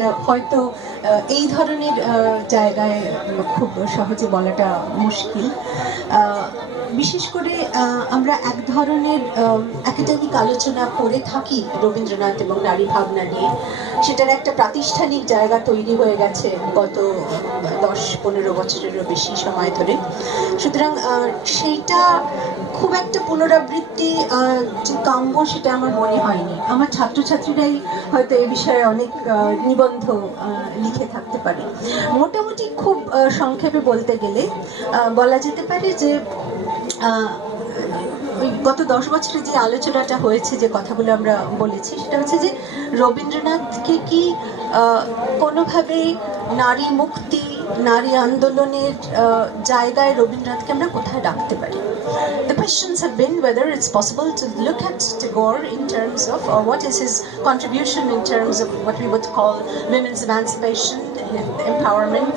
সেটা হয়তো এই ধরনের জায়গায় খুব সহজে বলাটা মুশকিল। বিশেষ করে আমরা এক ধরনের একাডেমিক আলোচনা করে থাকি রবীন্দ্রনাথ এবং নারী ভাবনা নিয়ে, সেটার একটা প্রাতিষ্ঠানিক জায়গা তৈরি হয়ে গেছে গত 10-15 বছরেরও বেশি সময় ধরে। সুতরাং সেইটা খুব একটা পুনরাবৃত্তি যে কাম্য সেটা আমার মনে হয়নি। আমার ছাত্রছাত্রীরাই হয়তো এ বিষয়ে অনেক নিবন্ধ লিখে থাকতে পারে। মোটামুটি খুব সংক্ষেপে বলতে গেলে বলা যেতে পারে যে গত 10 বছরে যে আলোচনাটা হয়েছে, যে কথাগুলো আমরা বলেছি, সেটা হচ্ছে যে রবীন্দ্রনাথকে কি কোনোভাবে নারী মুক্তি, নারী আন্দোলনের জায়গায় রবীন্দ্রনাথকে আমরা কোথায় রাখতে পারি। The questions have been whether it's possible to look at Tagore in terms of, or what is his contribution in terms of what we would call women's emancipation, empowerment,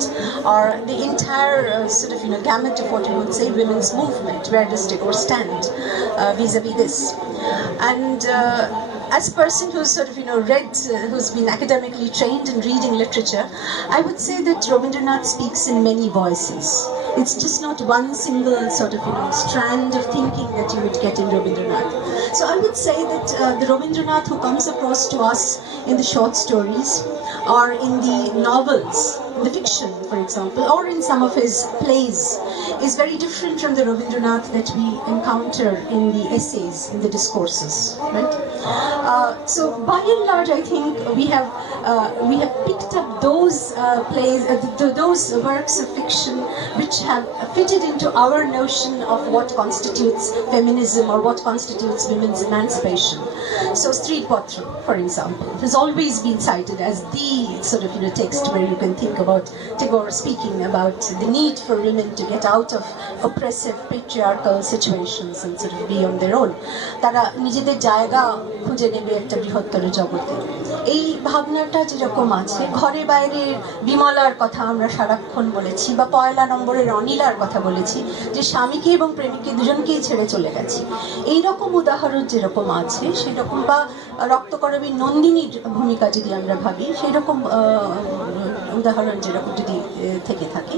or the entire sort of gamut of what we would say women's movement. Where does Tagore stand vis-a-vis this? And as a person who's sort of read, who's been academically trained in reading literature, I would say that Rabindranath speaks in many voices. It's just not one single sort of strand of thinking that you would get in Rabindranath. So I would say that the Rabindranath who comes across to us in the short stories, or in the novels, the fiction, for example, or in some of his plays, is very different from the Rabindranath that we encounter in the essays, in the discourses, right? So by and large, I think we have picked up those plays, those works of fiction which have fitted into our notion of what constitutes feminism or what constitutes women's emancipation. So Street Patra, for example, has always been cited as the sort of text where you can think about Tagore speaking about the need for women to get out of oppressive patriarchal situations and sort of be on their own. তারা নিজেদের জায়গা খুঁজে নেবে একটা বৃহত্তর জগতে। এই ভাবনাটা যেরকম আছে, ঘরে বাইরে বিমলার কথা আমরা সারাক্ষণ বলেছি, বা 1 নম্বরের অনিলার কথা বলেছি, যে স্বামীকে এবং প্রেমিককে দুজনকেই ছেড়ে চলে গেছে। এইরকম উদাহরণ যেরকম আছে সেরকম, বা রক্তকরবী নন্দিনীর ভূমিকা যদি আমরা ভাবি, সেই রকম উদাহরণ যেরকম যদি থেকে থাকে,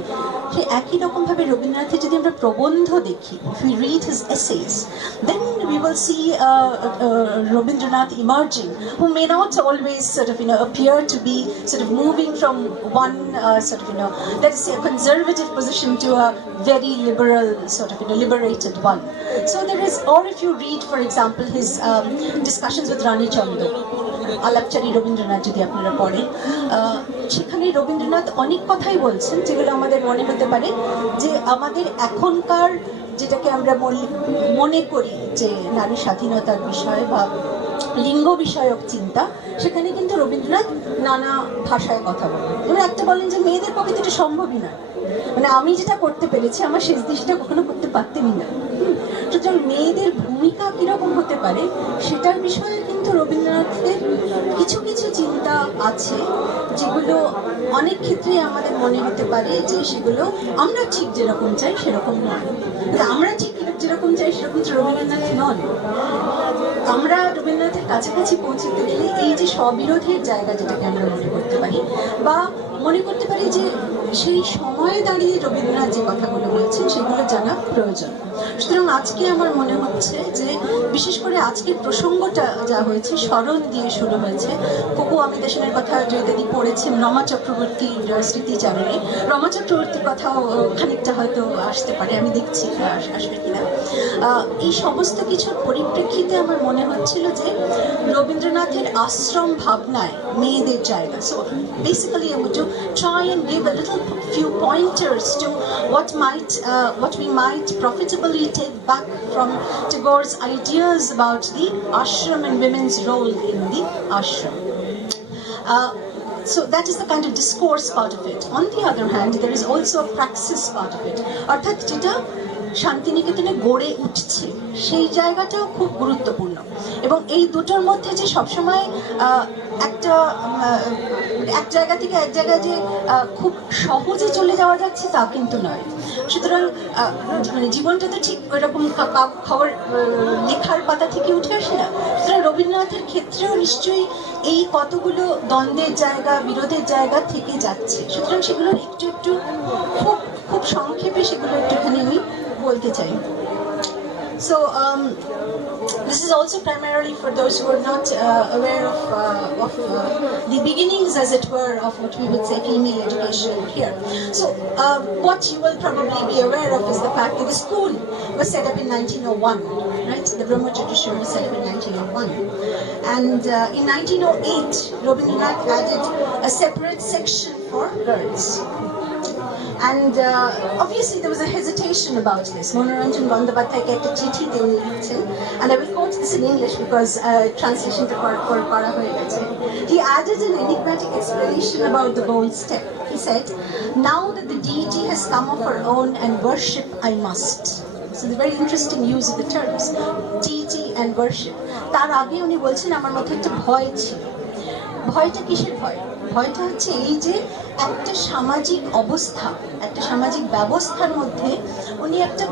সে একই রকমভাবে রবীন্দ্রনাথের যদি আমরা প্রবন্ধ দেখি, if we read his essays, then we will see Rabindranath emerging, who may not always sort of appear to be sort of moving from one sort of let us say a conservative position to a very liberal sort of liberated one. So there is, or if you read, for example, his discussions with Rani Chandra, আলাপচারী Rabindranath যদি আপনারা পড়েন, সেখানে রবীন্দ্রনাথ অনেক কথাই বলছেন যেগুলো আমাদের মনে হতে পারে যে আমাদের এখনকার যেটাকে আমরা মনে করি যে নারী স্বাধীনতার বিষয় বা লিঙ্গ বিষয়ক চিন্তা, সেখানে কিন্তু রবীন্দ্রনাথ নানা ভাষায় কথা বলেন। এবং একটা বলেন যে মেয়েদের পক্ষে এটা সম্ভবই নয়, মানে আমি যেটা করতে পেরেছি আমার শেষ দৃষ্টিটা কখনো করতে পারতেনই না। সুতরাং মেয়েদের ভূমিকা কিরকম হতে পারে সেটার বিষয়ে কিন্তু রবীন্দ্রনাথের কিছু কিছু চিন্তা আছে, যেগুলো অনেক ক্ষেত্রে আমাদের মনে হতে পারে যে সেগুলো আমরা ঠিক যেরকম চাই সেরকম নয়। আমরা ঠিক যেরকম চাই সেরকম রবীন্দ্রনাথ নন। আমরা রবীন্দ্রনাথের কাছাকাছি পৌঁছতে গেলে এই যে স্ববিরোধের জায়গা, যেটাকে আমরা মনে করতে পারি, বা মনে করতে পারি যে সেই সময়ে দাঁড়িয়ে রবীন্দ্রনাথ যে কথাগুলো বলছেন সেগুলো জানা প্রয়োজন। সুতরাং আজকে আমার মনে হচ্ছে যে বিশেষ করে আজকের প্রসঙ্গটা যা হয়েছে, স্মরণ দিয়ে শুরু হয়েছে। কোকো অমিতা সেনের কথা জয়িতাদি পড়েছেন, রমা চক্রবর্তীর স্মৃতিচারণে। রমা চক্রবর্তীর কথাও খানিকটা হয়তো আসতে পারে, আমি দেখছি আসবে কিনা। এই সমস্ত কিছুর পরিপ্রেক্ষিতে আমার মনে হচ্ছিল যে রবীন্দ্রনাথের আশ্রম ভাবনায় মেয়েদের জায়গা। So basically I want to try and give a little few pointers to what we might profitably take back from Tagore's ideas about the ashram and women's role in the ashram. So that is the kind of discourse part of it. On the other hand, there is also a praxis part of it. অর্থাৎ যেটা শান্তিনিকেতনে গড়ে উঠছে সেই জায়গাটাও খুব গুরুত্বপূর্ণ। এবং এই দুটোর মধ্যে যে সবসময় একটা এক জায়গা থেকে এক জায়গায় যে খুব সহজে চলে যাওয়া যাচ্ছে তা কিন্তু নয়। সুতরাং মানে জীবনটা তো ঠিক ওইরকম খবর লেখার পাতা থেকে উঠে আসে না। সুতরাং রবীন্দ্রনাথের ক্ষেত্রেও নিশ্চয়ই এই কতগুলো দ্বন্দ্বের জায়গা, বিরোধের জায়গা থেকে যাচ্ছে। সুতরাং সেগুলো একটু একটু খুব খুব সংক্ষেপে সেগুলো একটুখানি আমি বলতে চাই। So this is also primarily for those who are not aware of the beginnings, as it were, of what we would say female education here. So what you will probably be aware of is the fact that the school was set up in 1901, right? The Brahmacharya was set up in 1901. And in 1908, Rabindranath added a separate section for girls. And obviously there was a hesitation about this. Monoranjan Bandyopadhyay ekta chithi তিনি লিখছেন, and I will quote this in English because translation to kora hoye geche. He added an enigmatic explanation about the bold step. He said, "Now that the deity has come of her own and worship I must." So the very interesting use of the terms deity and worship. তার আগে উনি বলছেন আমার মধ্যে একটা ভয় ছিল। ভয়টা কিসের ভয়? ভয়টা হচ্ছে এই যে একটা সামাজিক অবস্থা, একটা সামাজিক ব্যবস্থার মধ্যে উনি একটা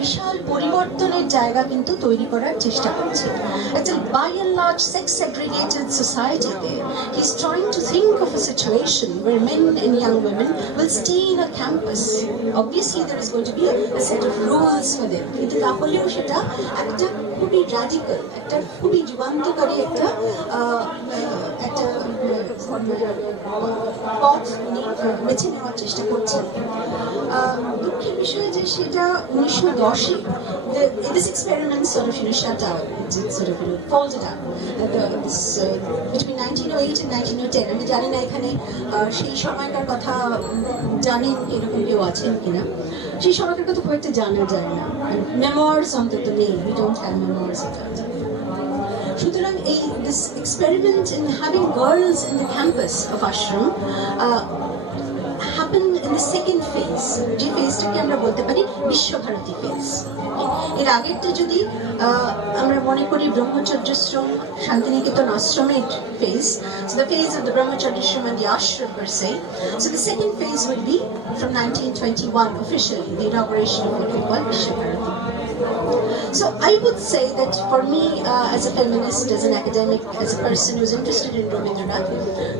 বিশাল পরিবর্তনের জায়গা কিন্তু তৈরি করার চেষ্টা করছেন। একটা by and large sex segregated সোসাইটিতে he is trying to think of a situation where men and young women will stay in a campus. Obviously there is going to be a set of rules for them, কিন্তু তাহলেও সেটা একটা খুবই radical, একটা খুবই যুগান্তকারী একটা পথ উনি বেছে নেওয়ার চেষ্টা করছেন। দুঃখের বিষয় যে সেটা 1910-এ this experiment sort of shut down, it sort of folded up. Between 1908 and 1910, আমি জানি না এখানে সেই সময়কার কথা জানেন এরকম কেউ আছেন কিনা। সেই সময়কার কথা খুব একটা জানা যায় না, মেমোয়ার্স অন্তত নেই, we don't have memoirs of that. সুতরাং এই this experiment in having girls in the campus of ashram happened in the second phase, যে ফেজটাকে আমরা বলতে পারি বিশ্বভারতী ফেজ। এর আগেরটা যদি আমরা মনে করি ব্রহ্মচর্যাশ্রম শান্তিনিকেতন আশ্রমের phase, so the phase of the brahmacharya and the ashram per se. So the second phase would be from 1921 officially, the inauguration of what we call Vishwabharati. So I would say that for me, as a feminist, as an academic, as a person who's interested in Rabindranath,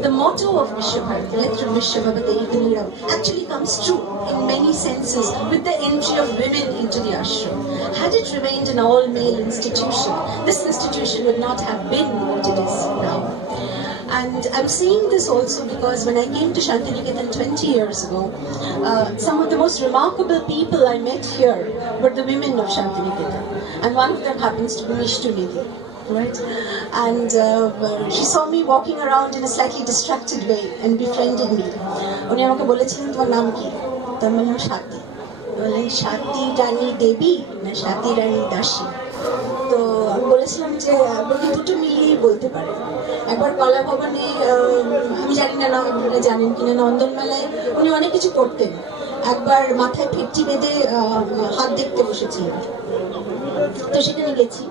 the motto of Vishwabharati, Yatra Vishwabhavate Viniram, actually comes true in many senses with the entry of women into the ashram. Had it remained an all-male institution, this institution would not have been what it is now. And I'm saying this also because when I came to Shantiniketan 20 years ago, some of the most remarkable people I met here were the women of Shantiniketan. And one of them happens to be Mishtu Nidhi, right? And she saw me walking around in a slightly distracted way and befriended me. উনি আমাকে বলেছিলেন তোমার নাম কি? তার নাম স্বাতী। বললেন স্বাতী রানী দেবী না স্বাতী রানী দাসী? তো আমি বলেছিলাম যে আপনি দুটো মিলিয়ে বলতে পারেন। একবার কলা ভবনে, আমি জানি না আপনারা জানেন কিনা, নন্দন মেলায় উনি অনেক কিছু করতেন। একবার মাথায় ফেটটি বেঁধে হাত দেখতে বসেছিলেন, তো সেখানে গেছি,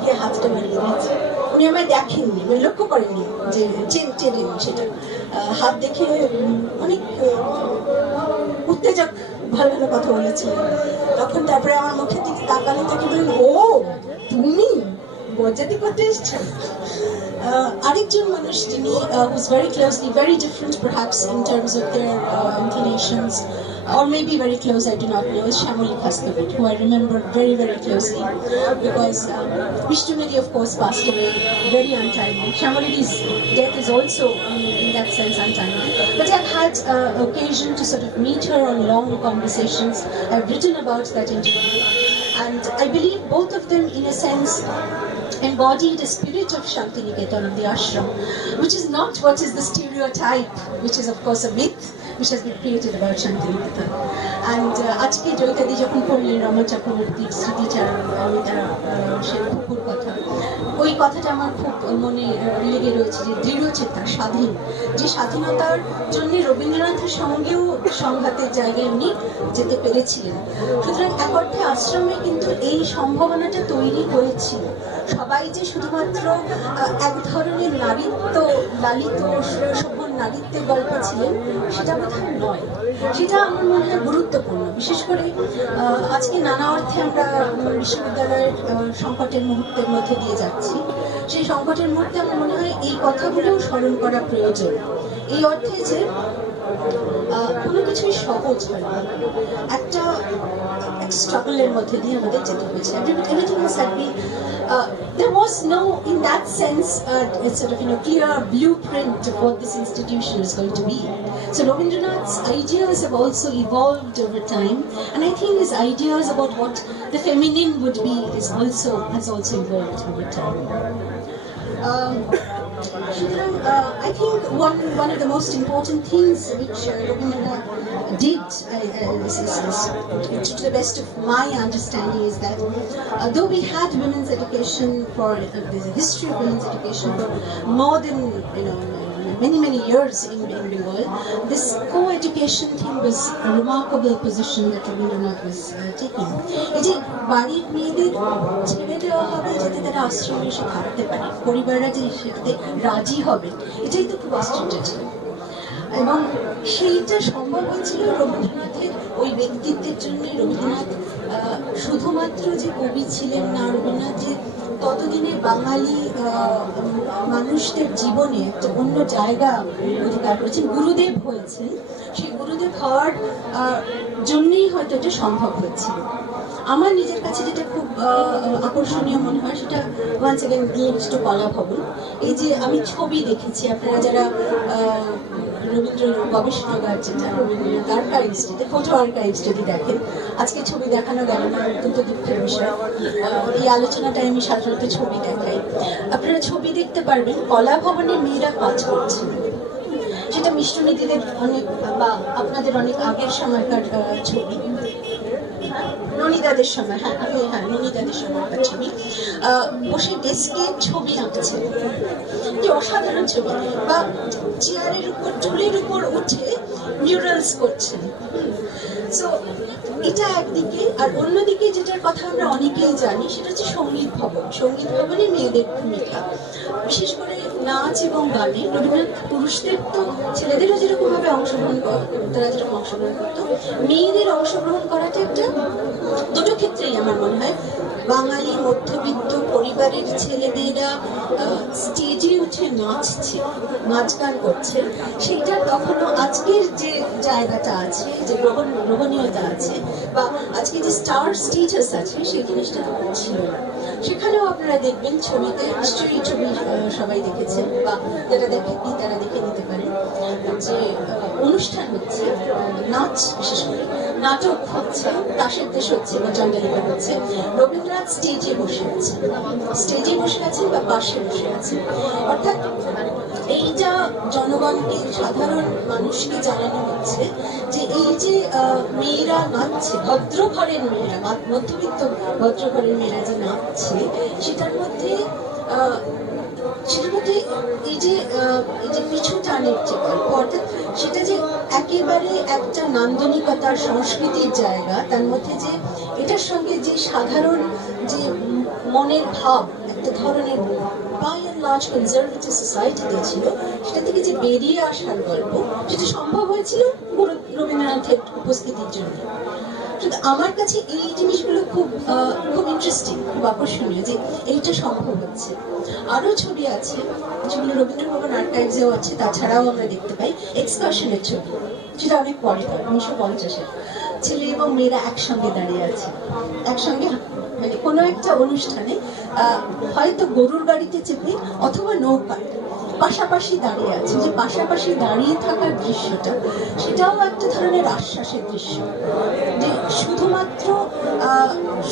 গিয়ে হাতটা বাড়িয়ে দিয়েছি। উনি আমায় দেখেননি, মানে লক্ষ্য করেননি যে চেনেন সেটা। হাত দেখে অনেক উত্তেজক ভালো ভালো কথা বলেছিলেন। তখন তারপরে আমার মুখের দিকে তাকালেন, তাকে বললেন ও তুমি বজ্জাতি করতে এসছো। আরেকজন মানুষ যিনি was very closely, very different perhaps in terms of their inclinations, or maybe very close, I do not know, is Shamoli Khastabut, who I remember very, very closely because Vishnu Nidhi, of course, passed away very untimely. Shamoli's death is also, in that sense, untimely. But I've had occasion to sort of meet her on long conversations. I've written about that interview. And I believe both of them, in a sense, embodied a spirit of Shantiniketan, of the ashram, which is not what is the stereotype, which is, of course, a myth which has been created about Shantiniketan. And আজকে জয়িতাদি যখন পড়লেন রমা চক্রবর্তীর স্মৃতিচারণ, সেই পুকুর কথা, ওই কথাটা আমার খুব মনে লেগে রয়েছে যে দৃঢ়চেতা, স্বাধীন, যে স্বাধীনতার জন্য রবীন্দ্রনাথের সঙ্গেও সংঘাতের জায়গায় উনি যেতে পেরেছিলেন। সুতরাং এক অর্থে আশ্রমে কিন্তু এই সম্ভাবনাটা তৈরি হয়েছিল। সবাই যে শুধুমাত্র এক ধরনের নারীত্ব লালিত সভ্য নারীত্বের গল্প ছিলেন সেটা বোধহয় নয়। সেটা আমার মনে হয় গুরুত্বপূর্ণ, বিশেষ করে আজকে নানা অর্থে আমরা বিশ্ববিদ্যালয়ের সংকটের মুহূর্তের মধ্যে দিয়ে যাচ্ছি। সেই সংকটের মুহূর্তে আমার মনে হয় এই কথাগুলোও স্মরণ করা প্রয়োজন, এই অর্থে যে কোনো কিছুই সহজ হয় না, একটা স্ট্রাগলের মধ্যে দিয়ে আমাদের যেতে হয়েছে। Everything was had been there was no, in that sense, sort of clear blueprint of what this institution is going to be. So Rabindranath's ideas have also evolved over time, and I think his ideas about what the feminine would be has also evolved over time. I think one of the most important things which Rabindranath did, to the best of my understanding, is that though we had women's education for the history of women's education for more than many years in Bengal, this co-education thing was a remarkable position that Rabindranath was taking. এই যে বাড়ির মেয়েদের ছেড়ে দেওয়া হবে যাতে তারা আশ্রমে এসে থাকতে পারে, পরিবাররা যে সেটাতে রাজি হবে, এটাই তো খুব আশ্চর্য ছিল। এবং সেইটা সম্ভব হয়েছিল রবীন্দ্রনাথের ওই ব্যক্তিত্বের জন্য। রবীন্দ্রনাথ শুধুমাত্র যে কবি ছিলেন না, রবীন্দ্রনাথ যে ততদিনে বাঙালি মানুষদের জীবনে একটা অন্য জায়গা অধিকার করেছেন, গুরুদেব হয়েছেন। সেই গুরুদেব হওয়ার জন্যই হয়তো এটা সম্ভব হয়েছিল। আমার নিজের কাছে যেটা খুব আকর্ষণীয় মনে হয় সেটা ওয়ান্স এগেন লিঙ্কড টু কলা ভবন। এই যে আমি ছবি দেখেছি, আপনারা যারা রবীন্দ্র গবেষণাগার, যেটা রবীন্দ্রনাথ আর্কাইভস, যেটা ফটো আর্কাইভস যদি দেখেন, আজকে ছবি দেখানো গেল না, অত্যন্ত দুঃখের বিষয়। এই আলোচনাটায় আমি সাধারণত ছবি দেখাই। আপনারা ছবি দেখতে পারবেন কলা ভবনে মেয়েরা কাজ করছে। সেটা মিষ্টনীদিদের অনেক বা আপনাদের অনেক আগের সময়কার ছবি, ননিদাদের সময়, ননিদাদের সময়কার ছবি। বসে ডেস্কে ছবি আঁকছে, যে অসাধারণ ছবি, বা চেয়ারের উপর টুলের উপর উঠে মিউরালস করছেন। সো এটা একদিকে, আর অন্যদিকে যেটার কথা আমরা অনেকেই জানি সেটা হচ্ছে সঙ্গীত ভবন। সঙ্গীত ভবনে মেয়েদের ভূমিকা, বিশেষ করে নাচ এবং গানে। রবীন্দ্রনাথ পুরুষদের তো, ছেলেদেরও যেরকম ভাবে অংশগ্রহণ তারা যেরকম অংশগ্রহণ করতো, মেয়েদের অংশগ্রহণ করাটা একটা দুটো ক্ষেত্রেই আমার মনে হয় বাঙালি মধ্যবিত্ত পরিবারের ছেলেমেয়েরা স্টেজে উঠে নাচছে, নাচ গান করছে, সেইটা তখনও আজকের যে জায়গাটা আছে, যে গ্রহণীয়তা আছে, বা আজকে যে স্টার স্টেটাস আছে, সেই জিনিসটা ছিল না। সেখানেও আপনারা দেখবেন ছবিতে, নিশ্চয়ই ছবি সবাই দেখেছেন, বা যারা দেখেননি তারা দেখে নিতে পারেন, যে অনুষ্ঠান হচ্ছে, নাচ, বিশেষ করে নাটক হচ্ছে, তাসের দেশ হচ্ছে বা চন্দ্রলেখা হচ্ছে, রবীন্দ্রনাথ স্টেজে বসে আছেন বা পাশে বসে আছেন। অর্থাৎ এইটা জনগণকে, সাধারণ মানুষকে জানানো হচ্ছে যে এই যে মেয়েরা নাচছে, ভদ্র ঘরের মেয়েরা, মধ্যবিত্ত ভদ্র ঘরের মেয়েরা যে নাচছে, সেটার মধ্যে এই যে পিছু টানের যে গল্প, অর্থাৎ সেটা যে একেবারে একটা নান্দনিকতার সংস্কৃতির জায়গা, তার মধ্যে যে এটার সঙ্গে যে সাধারণ যে মনের ভাব, একটা ধরনের বাই অ্যান্ড লার্জ কনজারভেটিভ সোসাইটিতে ছিল, সেটা থেকে যে বেরিয়ে আসার গল্প, সেটা সম্ভব হয়েছিল রবীন্দ্রনাথের উপস্থিতির জন্য। আমার কাছে এই জিনিসগুলো খুব ইন্টারেস্টিং, খুব আকর্ষণীয় যে এইটা সম্ভব হচ্ছে। আরো ছবি আছে যেগুলো রবীন্দ্র ভবন আর্কাইভসেও আছে, তাছাড়াও আমরা দেখতে পাই এক্সকারশনের ছবি, যেটা অনেক পরে হয়, 1950-এ। ছেলে এবং মেয়েরা একসঙ্গে দাঁড়িয়ে আছে, একসঙ্গে, মানে কোনো একটা অনুষ্ঠানে হয়তো গরুর গাড়িতে চেপে অথবা নৌকায় পাশাপাশি দাঁড়িয়ে আছে। যে পাশাপাশি দাঁড়িয়ে থাকার দৃশ্যটা, সেটাও একটা ধরনের আশ্বাসের দৃশ্য, যে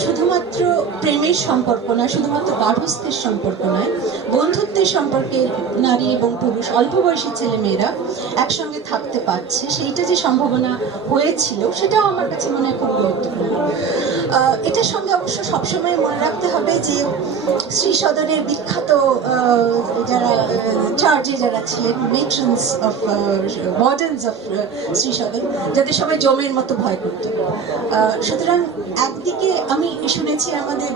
শুধুমাত্র প্রেমের সম্পর্ক নয়, শুধুমাত্র গার্হস্থ্যের সম্পর্ক নয়, বন্ধুত্বের সম্পর্কে নারী এবং পুরুষ, অল্প বয়সী ছেলে মেয়েরা একসঙ্গে থাকতে পারছে, সেইটা যে সম্ভাবনা হয়েছিল, সেটাও আমার কাছে মনে হয় খুব গুরুত্বপূর্ণ। এটার সঙ্গে অবশ্য সবসময় মনে রাখতে হবে যে শ্রী সদনের বিখ্যাত যারা ইনচার্জে যারা ছিলেন, মেট্রন্স অফ ওয়ার্ডেন্স অফ শ্রী সদন, যাদের সবাই জমের মতো ভয় করত। সুতরাং একদিকে আমি শুনেছি আমাদের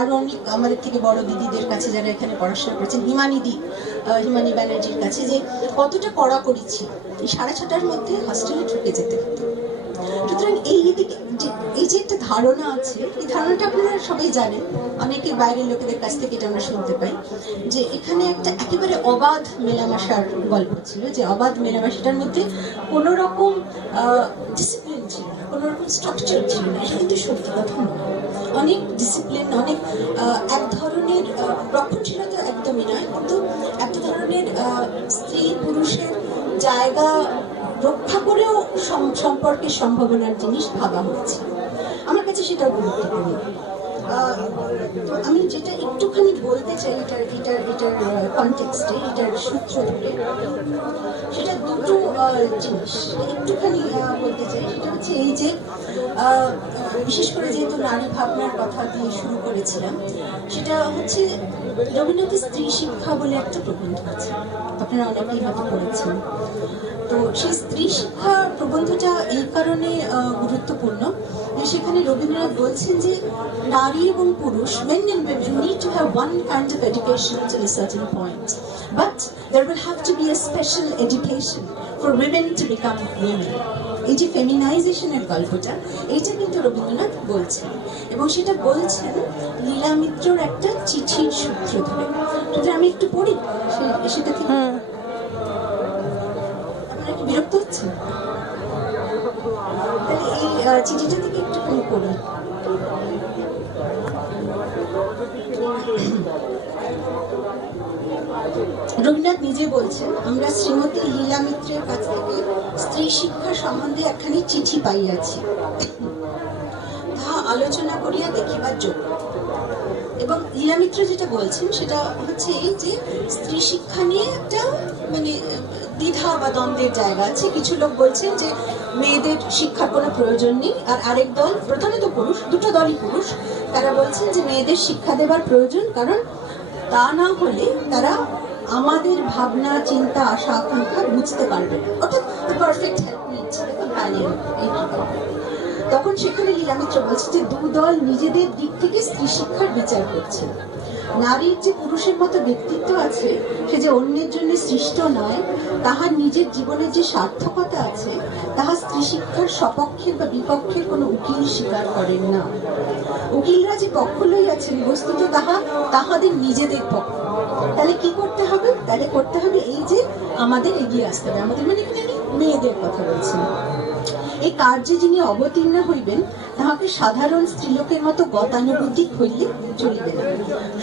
আরও অনেক আমাদের থেকে বড় দিদিদের কাছে যারা এখানে পড়াশোনা করেছেন, হিমানি ব্যানার্জির কাছে, যে কতটা কড়াকড়ি ছিল, এই 6:30টার মধ্যে হস্টেলে ঢুকে যেতে হতো। সুতরাং এই যে একটা ধারণা আছে, এই ধারণাটা আপনারা সবাই জানেন, অনেকের বাইরের লোকেদের কাছ থেকে এটা আমরা শুনতে পাই, যে এখানে একটা একেবারে অবাধ মেলামেশার গল্প ছিল, যে অবাধ মেলামেশাটার মধ্যে কোনো রকম ডিসিপ্লিন ছিল না, কোনো রকম স্ট্রাকচার ছিল না। এটা কিন্তু সত্যি কথা নয়। অনেক ডিসিপ্লিন, অনেক এক ধরনের রক্ষণশীলতা একদমই নয়, কিন্তু একটা ধরনের স্ত্রী পুরুষের জায়গা রক্ষা করেও সম্পর্কের সম্ভাবনার জিনিস ভাবা হয়েছে। আমার কাছে সেটা গুরুত্বপূর্ণ। আমি যেটা একটুখানি বলতে চাই এটার কনটেক্সটে, এটার সূত্র ধরে, সেটা দুটো জিনিস একটুখানি বলতে চাই। সেটা হচ্ছে এই যে বিশেষ করে যেহেতু নারী ভাবনার কথা দিয়ে শুরু করেছিলাম, সেটা হচ্ছে রবীন্দ্রনাথের স্ত্রী শিক্ষা বলে একটা প্রবন্ধ আছে, আপনারা অনেকেই হয়তো পড়েছেন। তো সেই স্ত্রী শিক্ষা প্রবন্ধটা এই কারণে গুরুত্বপূর্ণ, সেখানে রবীন্দ্রনাথ বলছেন যে নারী এবং পুরুষ, men and women need to have one kind of education till a certain point, but there will have to be a special education for women to become women. এই যে ফেমিনাইজেশনের গল্পটা, এইটা কিন্তু রবীন্দ্রনাথ বলছেন, এবং সেটা বলছেন লীলা মিত্রর একটা চিঠির সূত্র ধরে। সুতরাং আমি একটু পড়ি সেটা থেকে। আপনারা কি বিরক্ত হচ্ছেন? তাহলে এই চিঠিটা থেকে একটুখানি পড়ি। রবীন্দ্রনাথ নিজে বলছেন, আমরা শ্রীমতী লীলা মিত্রের কাছ থেকে স্ত্রী শিক্ষা সম্বন্ধে একখানি চিঠি পাইয়াছি, তাহা আলোচনা করিয়া দেখিবার যোগ্য। এবং লীলা মিত্র যেটা বলছেন সেটা হচ্ছে এই যে স্ত্রী শিক্ষা নিয়ে একটা মানে দ্বিধা বা দ্বন্দ্বের জায়গা আছে। কিছু লোক বলছেন যে মেয়েদের শিক্ষার কোনো প্রয়োজন নেই, আর আরেক দল, প্রধানত পুরুষ, দুটো দলই পুরুষ, তারা বলছেন যে মেয়েদের শিক্ষা দেবার প্রয়োজন, কারণ তা না হলে তারা আমাদের ভাবনা, চিন্তা, আশা, আকাঙ্ক্ষা বুঝতে পারবে না, অর্থাৎ পারফেক্ট হেল্প নিচ্ছে। তখন সেখানে লীলা মিত্র বলছে যে দু দল নিজেদের দিক থেকে স্ত্রী শিক্ষার বিচার করছে। নারীর যে পুরুষের মতো ব্যক্তিত্ব আছে, সে যে অন্যের জন্য সৃষ্ট নয়, তাহার নিজের জীবনের যে সার্থকতা আছে, তাহা স্ত্রী শিক্ষার সপক্ষের বা বিপক্ষের কোনো উকিল স্বীকার করেন না। উকিলরা যে পক্ষ লইয়াছেন, বস্তুত তাহা তাহাদের নিজেদের পক্ষ। তাহলে কি করতে হবে? তাহলে করতে হবে এই যে আমাদের এগিয়ে আসতে হবে, আমাদের মানে এখানে মেয়েদের কথা বলছেন। এই কার্যে যিনি অবতীর্ণ হইবেন, তাহাকে সাধারণ স্ত্রীলোকের মতো গতানুগতিক হইলে চলিবে না।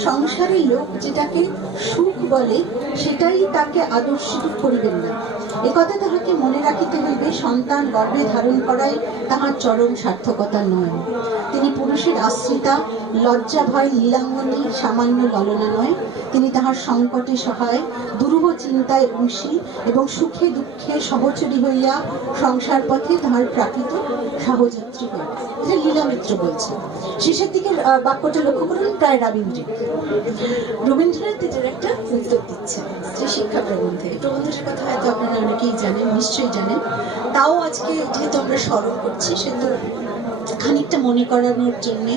সংসারের লোক যেটাকে সুখ বলে, সেটাই তাকে আদর্শিক করিবেন না। একথা তাহাকে মনে রাখিতে হইবে, সন্তান গর্ভে ধারণ করাই তাহার চরম সার্থকতা নয়। তিনি পুরুষের আশ্রিতা, লজ্জা ভয় লীলাঙ্গনী সামান্য ললনা নয়। তিনি তাহার সংকটে সহায়, দুরূহ চিন্তায় অংশী এবং সুখে দুঃখে সহচরী হইয়া সংসার পথে তাহার প্রাকৃত সহযাত্রী হইবে। এটা লীলা মিত্র বলছে। শেষের দিকের বাক্যটা লক্ষ্য করুন, প্রায় রবীন্দ্রনাথ এটার একটা উত্তর দিচ্ছে স্ত্রী শিক্ষা প্রবন্ধে। এই প্রবন্ধের কথা হয়তো আপনারা অনেকেই জানেন, নিশ্চয়ই জানেন। তাও আজকে যেহেতু আমরা স্মরণ করছি, সেহেতু খানিকটা মনে করানোর জন্য,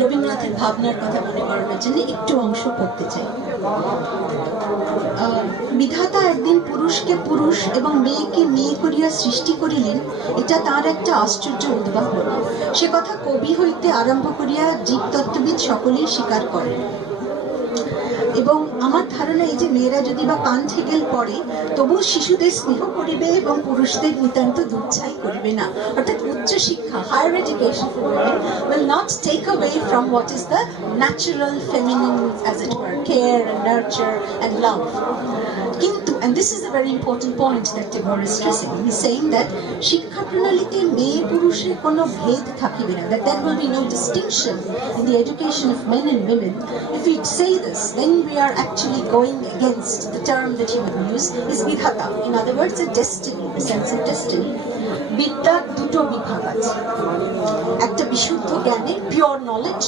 রবীন্দ্রনাথের ভাবনার কথা মনে করানোর জন্য একটু অংশ পড়তে চাই। বিধাতা একদিন পুরুষকে পুরুষ এবং মেয়েকে মেয়ে করিয়া সৃষ্টি করিলেন, এটা তার একটা আশ্চর্য উদ্ভাবন। সে কথা কবি হইতে আরম্ভ করিয়া জীবতত্ত্ববিদ সকলেই স্বীকার করেন। এবং আমার ধারণা এই যে মেয়েরা যদি বা কান ঠেকেল পড়ে, তবু শিশুদের স্নেহ করিবে এবং পুরুষদের নিতান্ত দুচ্ছাই করিবে না। অর্থাৎ উচ্চ শিক্ষা, higher education for women will not take away from what is the natural feminine, as it were, care and nurture and love. কিন্তু, and this is a very important point that Tagore is stressing, he's saying that শিক্ষা প্রণালীতে মেয়ে পুরুষের কোনো ভেদ থাকিবে না, that there will be no distinction in the education of men and women. If we say this, then we are actually going against the term that he would use is vidhata. In other words, a destiny, a sense of destiny. বিদ্যার দুটো বিভাগ আছে, একটা বিশুদ্ধ জ্ঞানের pure knowledge,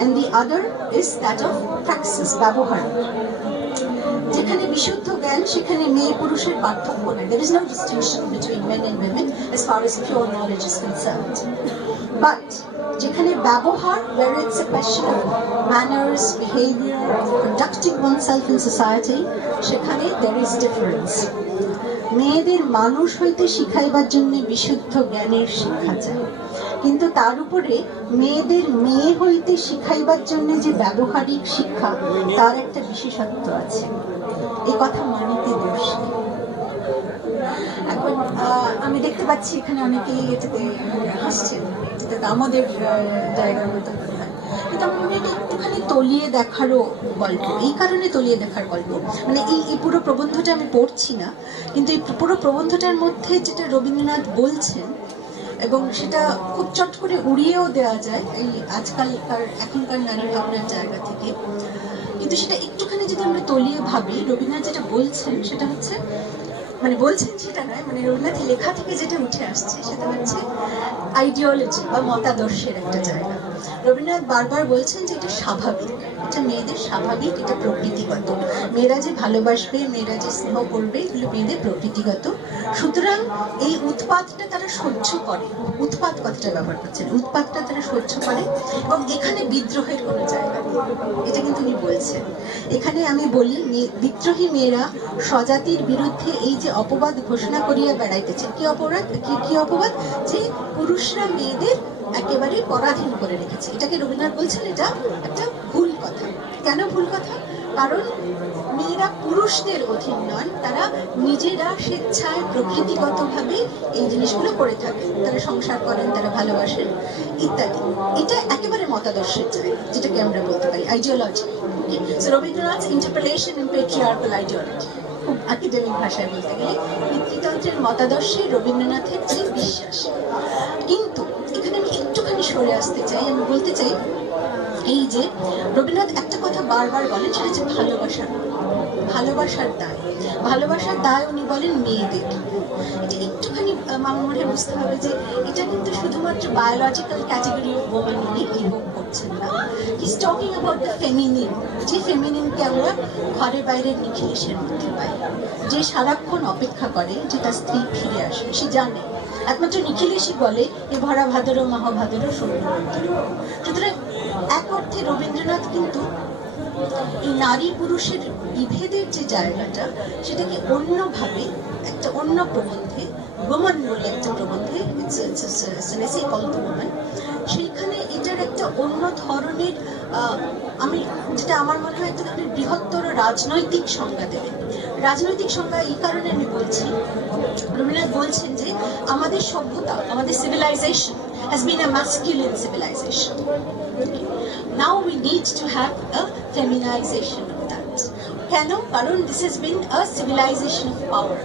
and the other is that of praxis, ব্যবহার। যেখানে বিশুদ্ধ জ্ঞান সেখানে মেয়ে পুরুষের পার্থক্য নেই। There is no distinction between men and women as far as pure knowledge is concerned. But যেখানে ব্যবহার, where it's a question of manners, behavior, of conducting oneself in society, সেখানে there is difference. মেয়েদের মানুষ হইতে শিখাইবার জন্য বিশুদ্ধ জ্ঞানের শিক্ষা চাই, কিন্তু তার উপরে মেয়েদের মেয়ে হইতে শিখাইবার জন্য যে ব্যবহারিক শিক্ষা তার একটা বিশেষত্ব আছে। এই কথা মানিতে দোষ নেই। এখন আমি দেখতে পাচ্ছি এখানে অনেকেই এটাতে হাসছেন, এটাতে আমাদের জায়গার মতো হয়, কিন্তু আমার মনে হয় এটা একটুখানি তলিয়ে দেখারও গল্প। এই কারণে তলিয়ে দেখার গল্প, মানে এই পুরো প্রবন্ধটা আমি পড়ছি না, কিন্তু এই পুরো প্রবন্ধটার মধ্যে যেটা রবীন্দ্রনাথ বলছেন এবং সেটা খুব চট করে উড়িয়েও দেওয়া যায় এই এখনকার নারী ভাবনার জায়গা থেকে, কিন্তু সেটা একটুখানি যদি আমরা তলিয়ে ভাবি, রবীন্দ্রনাথ যেটা বলছেন সেটা হচ্ছে, মানে বলছেন সেটা নয়, মানে রবীন্দ্রনাথের লেখা থেকে যেটা উঠে আসছে সেটা হচ্ছে আইডিওলজি বা মতাদর্শের একটা জায়গা। রবীন্দ্রনাথ বারবার বলছেন যে এটা স্বাভাবিক, এটা মেয়েদের স্বাভাবিক, এটা প্রকৃতিগত। মেয়েরা যে ভালোবাসবে, মেয়েরা যে স্নেহ করবে, এগুলো মেয়েদের প্রকৃতিগত। সুতরাং এই উৎপাতটা তারা সহ্য করে, উৎপাত কথাটা ব্যবহার করছেন, উৎপাতটা তারা সহ্য করে, এবং এখানে বিদ্রোহের কোনো জায়গা নেই, এটা কিন্তু উনি বলছেন। এখানে আমি বলি, বিদ্রোহী মেয়েরা স্বজাতির বিরুদ্ধে এই যে অপবাদ ঘোষণা করিয়া বেড়াইতেছে, কি অপরাধ, কি অপবাদ, যে পুরুষরা মেয়েদের একেবারে পরাধীন করে রেখেছে। এটাকে রবীন্দ্রনাথ বলছেন এটা একটা ভুল কথা। কেন ভুল কথা? কারণ মেয়েরা পুরুষদের অধীন নন, তারা নিজেরা স্বেচ্ছায় প্রকৃতিগতভাবে এই জিনিসগুলো করে থাকেন, তারা সংসার করেন, তারা ভালোবাসেন ইত্যাদি। এটা একেবারে মতাদর্শের জায়গা, যেটাকে আমরা বলতে পারি ideology. Rabindranath interpretation in patriarchal ideology, খুব একাডেমিক ভাষায় বলতে গেলে পিতৃতন্ত্রের মতাদর্শে রবীন্দ্রনাথের যে বিশ্বাস। কিন্তু এখানে আমি একটুখানি সরে আসতে চাই, আমি বলতে চাই এই যে রবীন্দ্রনাথ একটা কথা বারবার বলেন, সেটা হচ্ছে ভালোবাসার দায়। ভালোবাসার দায় উনি বলেন মেয়েদের। এটা একটুখানি আমার মনে হয় বুঝতে হবে যে এটা কিন্তু শুধুমাত্র বায়োলজিক্যাল ক্যাটেগরি অফ ওমেন উনি ইভোক করছেন না, he is talking about the feminine. যে ফেমিনিনকে আমরা ঘরে বাইরের নিখিলেশের মধ্যে পাই, যে সারাক্ষণ অপেক্ষা করে যে তার স্ত্রী ফিরে আসবে, সে জানে। একমাত্র নিখিলেশই বলে এ ভরা ভাদর মহাভাদর সৌন্দর্য। সুতরাং এক অর্থে রবীন্দ্রনাথ কিন্তু এই নারী পুরুষের বিভেদের যে জায়গাটা, সেটাকে অন্যভাবে একটা অন্য প্রবন্ধে, ওম্যান বলে একটা প্রবন্ধে, সেইখানে এটার একটা অন্য ধরনের, আমি যেটা আমার মনে হয় একটা ধরনের বৃহত্তর রাজনৈতিক সংজ্ঞা দেবেন। রাজনৈতিক সংজ্ঞা এই কারণে আমি বলছি, রবীন্দ্রনাথ বলছেন যে আমাদের সভ্যতা, আমাদের civilization has been a masculine civilization. Now we need to have a feminization of that. কেন? কারণ this has been a civilization of power.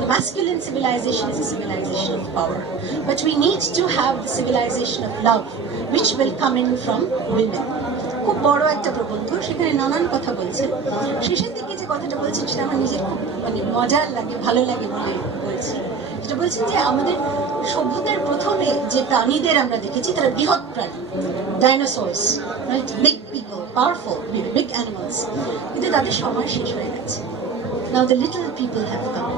The masculine civilization is a civilization of power, but we need to have the civilization of love, which will come in from women. খুব বড় একটা প্রবন্ধ, সেখানে নানান কথা বলছেন। শেষের দিকে যে কথাটা বলছেন সেটা আমার নিজের খুব মানে মজার লাগে, ভালো লাগে বলে বলছি। যেটা বলছেন যে আমাদের সভ্যতার প্রথমে যে প্রাণীদের আমরা দেখেছি তারা বৃহৎ প্রাণী, dinosaurs, right, big people, powerful, big animals, কিন্তু তাদের সময় শেষ হয়ে গেছে। Now the little people have come.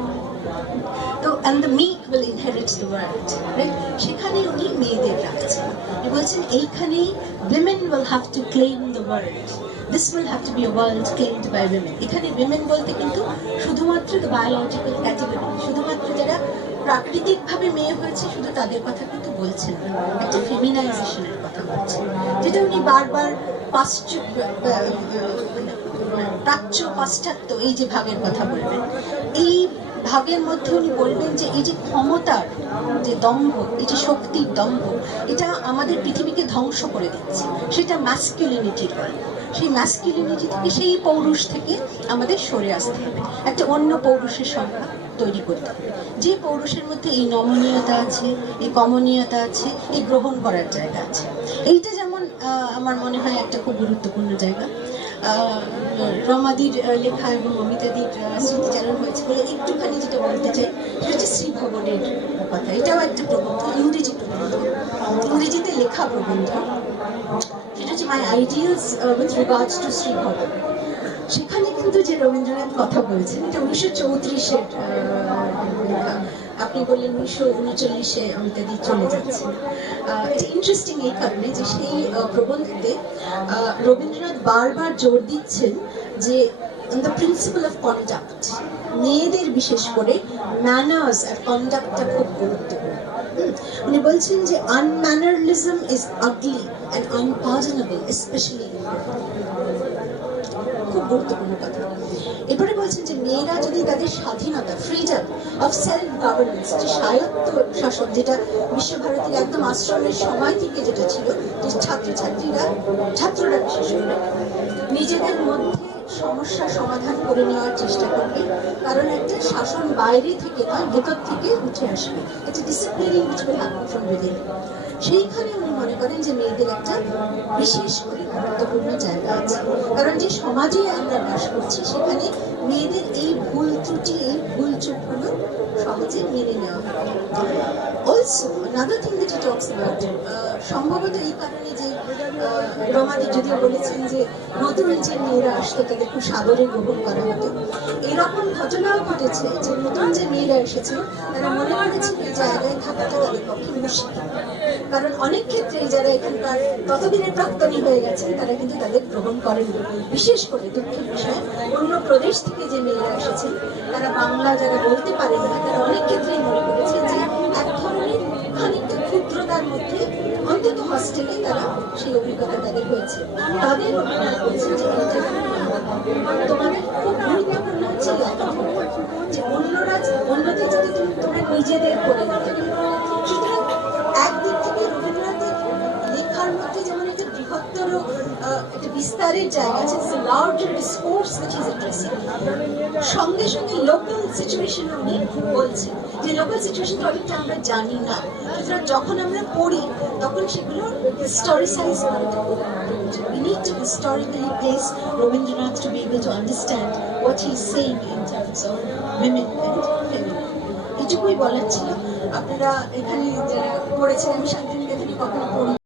তো and the meek will inherit the world, right? সেখানে উনি মেয়েদের রাখছেন, উনি বলছেন এইখানেই women will have to claim the world. This will have to be a world claimed by women. এখানে women বলতে কিন্তু শুধুমাত্র the biological category, শুধুমাত্র যারা প্রাকৃতিকভাবে মেয়ে হয়েছে শুধু তাদের কথা কিন্তু বলছেন না, একটা ফেমিনাইজেশনের কথা বলছেন, যেটা উনি বারবার প্রাচ্য পাশ্চাত্য এই যে ভাগের কথা বলবেন, এই ভাগের মধ্যে উনি বলবেন যে এই যে ক্ষমতার যে দম্ভ, এই যে শক্তির দম্ভ, এটা আমাদের পৃথিবীকে ধ্বংস করে দিচ্ছে। সেটা ম্যাসকুলিনিটির গল্প। সেই ম্যাসকুলিনিটি থেকে, সেই পৌরুষ থেকে আমাদের সরে আসতে হবে, একটা অন্য পৌরুষের সংজ্ঞা তৈরি করতে হবে, যে পৌরুষের মধ্যে এই নমনীয়তা আছে, এই কমনীয়তা আছে, এই গ্রহণ করার জায়গা আছে। এইটা যেমন আমার মনে হয় একটা খুব গুরুত্বপূর্ণ জায়গা। রমাদির লেখা এবং অমিতাদির স্মৃতিচারণ হয়েছে বলে একটুখানি যেটা বলতে চাই সেটা হচ্ছে শ্রী ভবনের কথা। এটাও একটা প্রবন্ধ, ইংরেজি প্রবন্ধ, ইংরেজিতে লেখা প্রবন্ধ। সেটা হচ্ছে my ideals with regards to Shri Bhavan. সেখানে কিন্তু যে রবীন্দ্রনাথ কথা বলেছেন এটা 1934-এর লেখা। আপনি বললেন 1939-এ অমিতাদি চলে যাচ্ছে। এটা ইন্টারেস্টিং এই কারণে যে সেই প্রবন্ধে রবীন্দ্রনাথ বারবার জোর দিচ্ছেন যে দ্য প্রিন্সিপাল অফ কন্ডাক্ট, মেয়েদের বিশেষ করে ম্যানার্স আর কন্ডাক্টটা খুব গুরুত্বপূর্ণ। উনি বলছেন যে আনম্যানারলিজম ইজ আগলি অ্যান্ড আনপার্ডনেবল স্পেশালি, খুব গুরুত্বপূর্ণ কথা। এরপরে বলছেন যে মেয়েরা যদি তাদের স্বাধীনতা, ফ্রিডম অফ সেলফ গভর্নেন্স, যে স্বায়ত্ত শাসন, যেটা বিশ্বভারতীর একদম আশ্রমের সময় থেকে যেটা ছিল, যে ছাত্ররা বিশেষ করে নিজেদের মধ্যে সমস্যা সমাধান করে নেওয়ার চেষ্টা করবে, কারণ একটা শাসন বাইরে থেকে নয় ভেতর থেকে উঠে আসবে, একটা ডিসিপ্লিনিং which will happen from within। সেইখানে উনি মনে করেন যে মেয়েদের একটা বিশেষ করে গুরুত্বপূর্ণ জায়গা আছে, কারণ যে সমাজে আমরা বাস করছি সেখানে মেয়েদের এই ভুল ত্রুটি, এই ভুল চুকগুলো সহজে মেনে নেওয়া হয়। Also another thing that he talks about, সম্ভবত এই কারণে যে রমাদি যদিও বলেছেন যে নতুন যে মেয়েরা আসতো তাদের খুব সাদরে গ্রহণ করা হতো, এরকম ঘটনাও ঘটেছে যে নতুন যে মেয়েরা এসেছে তারা মনে করেছে এই জায়গায় থাকাটা তাদের পক্ষে মুশকিল, কারণ অনেক ক্ষেত্রে যারা এখানকার ততদিনের প্রাক্তনী হয়ে গেছেন তারা কিন্তু তাদের গ্রহণ করেননি। বিশেষ করে দুঃখের বিষয়, অন্য প্রদেশ থেকে যে মেয়েরা এসেছেন তারা বাংলা যারা বলতে পারেন না, তারা অনেক ক্ষেত্রেই মনে করেছে যে এক ধরনের খানিকটা ক্ষুদ্রতার মধ্যে অন্তত হস্টেলে তারা সেই অভিজ্ঞতা তাদের হয়েছে। তাদের অভিজ্ঞতা বলছে যে তোমাদের খুব গুরুত্বপূর্ণ হচ্ছে যে অন্যদের যদি তোমরা নিজেদের করে নিতে পারো। সুতরাং একদিক থেকে রবীন্দ্রনাথের লেখার মধ্যে যেমন একটা বৃহত্তর একটা বিস্তারের জায়গা আছে, larger discourse which is addressing, সঙ্গে সঙ্গে লোকাল সিচুয়েশন উনি বলছেন যে লোকাল সিচুয়েশনটা অনেকটা আমরা জানি না, সুতরাং যখন আমরা পড়ি তখন সেগুলো হিস্টোরিসাইজ করাটা খুব প্রয়োজন। We need to historically place Rabindranath to be able to understand what he is saying in terms of women and feminine. এটুকুই বলার ছিল। আপনারা এখানে যারা পড়েছেন, আমি শান্তিনিকেতনে কখনো পড়ি